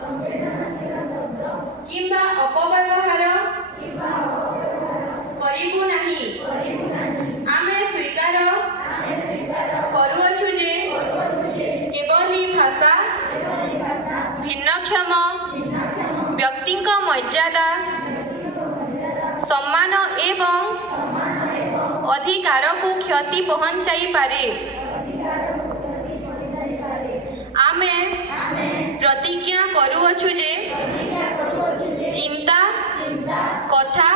संवेदनशील शब्द किंबा अपव्यवहार करिबु नाही। आमे स्वीकार करूअछु जे एबोली भाषा भिन्नक्षम व्यक्तिक मर्यादा सम्मान एवं अधिकार को क्षति पहुंचाई पारे। आमे प्रतिज्ञा करूअछु जे चिंता कथा